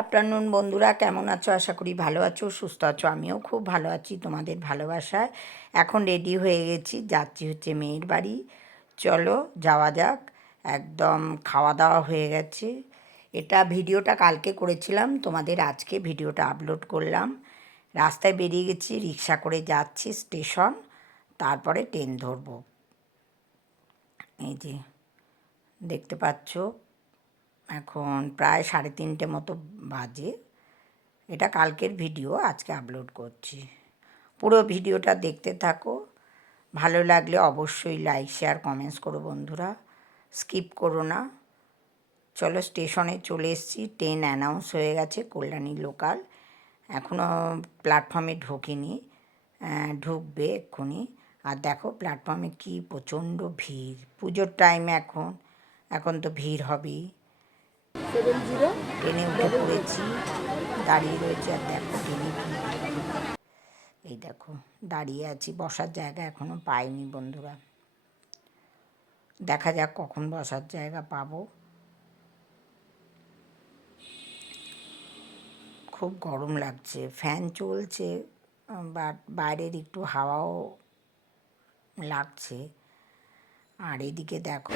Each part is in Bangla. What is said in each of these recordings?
আফটারনুন, বন্ধুরা, কেমন আছো? আশা করি ভালো আছো, সুস্থ আছো। আমিও খুব ভালো আছি, তোমাদের ভালোবাসায়। এখন রেডি হয়ে গেছি, যাচ্ছি হচ্ছে মেয়ের বাড়ি। চলো, যাওয়া যাক। একদম খাওয়া দাওয়া হয়ে গেছে। এটা ভিডিওটা কালকে করেছিলাম, তোমাদের আজকে ভিডিওটা আপলোড করলাম। রাস্তায় বেরিয়ে গেছি, রিক্সা করে যাচ্ছি স্টেশন, তারপরে ট্রেন ধরবো। এই যে, দেখতে পাচ্ছ? এখন প্রায় সাড়ে তিনটে মতো বাজে। এটা কালকের ভিডিও, আজকে আপলোড করছি। পুরো ভিডিওটা দেখতে থাকো। ভালো লাগলে অবশ্যই লাইক শেয়ার কমেন্টস করো বন্ধুরা। স্কিপ করো না। চলো স্টেশনে চলে এসেছি। ট্রেন অ্যানাউন্স হয়ে গেছে, কল্যাণী লোকাল এখনও প্ল্যাটফর্মে ঢোকেনি। ঢুকবে এক্ষুনি। আর দেখো প্ল্যাটফর্মে কি প্রচণ্ড ভিড়। পুজোর টাইম এখন। এখন তো ভিড় হবেই। ট্রেনে উঠে পড়েছি। দাঁড়িয়ে রয়েছে আর দেখো ট্রেনে এই দেখো দাঁড়িয়ে আছি বসার জায়গা এখনও পাইনি বন্ধুরা। দেখা যাক কখন বসার জায়গা পাবো। খুব গরম লাগছে ফ্যান চলছে বাট বাইরের একটু হাওয়াও লাগছে। আর এদিকে দেখো।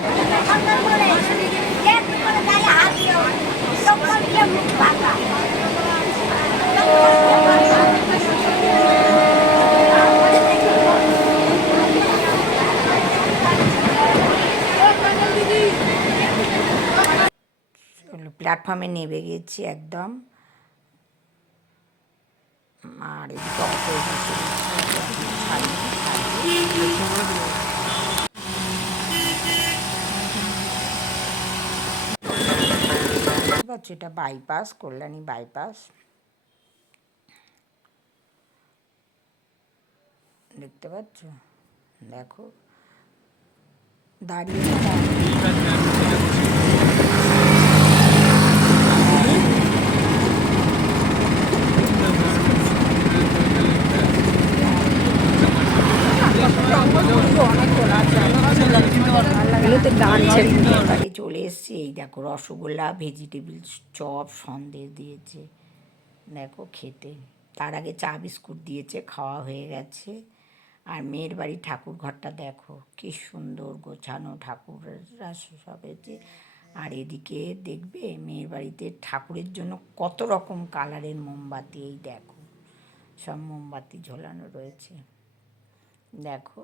প্ল্যাটফর্মে নেমে গেছি একদম। আর এটা বাইপাস কল্যাণী বাইপাস দেখতে পাচ্ছ? দেখো। দাঁড়িয়ে বাড়ি চলে এসছি। এই দেখো রসগোল্লা ভেজিটেবিল চপ সন্দেশ দিয়েছে। দেখো খেতে। তার আগে চা বিস্কুট দিয়েছে খাওয়া হয়ে গেছে। আর মেয়ের বাড়ি ঠাকুর ঘরটা দেখো কি সুন্দর গোছানো ঠাকুররা সব হয়েছে আর এদিকে দেখবে মেয়ের বাড়িতে ঠাকুরের জন্য কত রকম কালারের মোমবাতি এই দেখো। সব মোমবাতি ঝোলানো রয়েছে। দেখো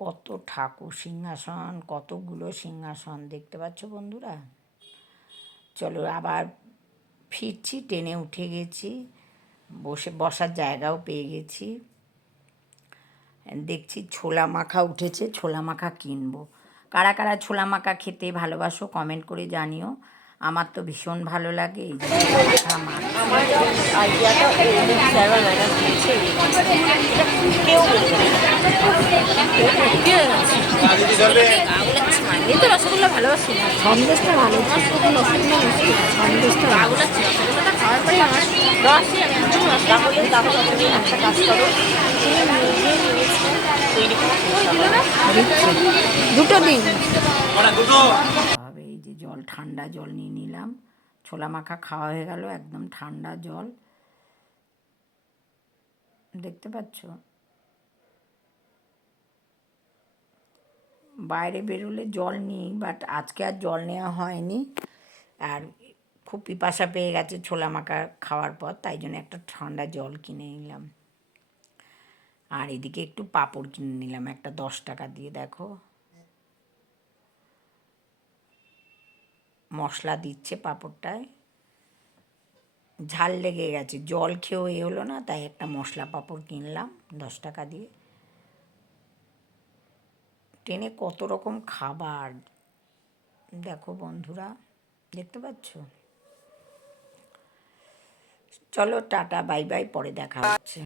কত ঠাকুর সিংহাসন, কতগুলো সিংহাসন দেখতে পাচ্ছ বন্ধুরা? চলো আবার ফিরছি, ট্রেনে উঠে গেছি, বসে বসার জায়গাও পেয়ে গেছি। দেখছি ছোলা মাখা উঠেছে, ছোলা মাখা কিনবো। কারা কারা ছোলা মাখা খেতে ভালোবাসো কমেন্ট করে জানিও। আমার তো ভীষণ ভালো লাগে এই আইডিয়াটা স্যার ম্যাডাম দিয়েছে কেউ এমনি তো রসগোল্লা ভালোবাসি না সন্দেশটা ভালো কোনো সন্দেশটা ভালো রসগোল্লাটা খাওয়ার পরে আমার রসই আমি এখন তাহলে তাহলে তুমি একটা কাজ করো তুমি নিজে তৈরি দুটো। দিন হবে এই যে জল ঠান্ডা জল নিয়ে নিলাম। ছোলা মাখা খাওয়া হয়ে গেল একদম ঠান্ডা জল। দেখতে পাচ্ছ? বাইরে বেরোলে জল নিই বাট আজকে আর জল নেওয়া হয়নি। আর খুব পিপাসা পেয়ে গেছে ছোলা মাখা খাওয়ার পর, তাই জন্য একটা ঠান্ডা জল কিনে নিলাম। আর এদিকে একটু পাঁপড় কিনে নিলাম, একটা দশ টাকা দিয়ে, দেখো। মশলা দিচ্ছে পাঁপড়টায়। ঝাল লেগে গেছে। জল খেয়েও এ হলো না, তাই একটা মশলা পাঁপড় কিনলাম দশ টাকা দিয়ে। ট্রেনে কত রকম খাবার। দেখো বন্ধুরা, দেখতে পাচ্ছ? চলো টাটা, বাই বাই, পরে দেখা হচ্ছে।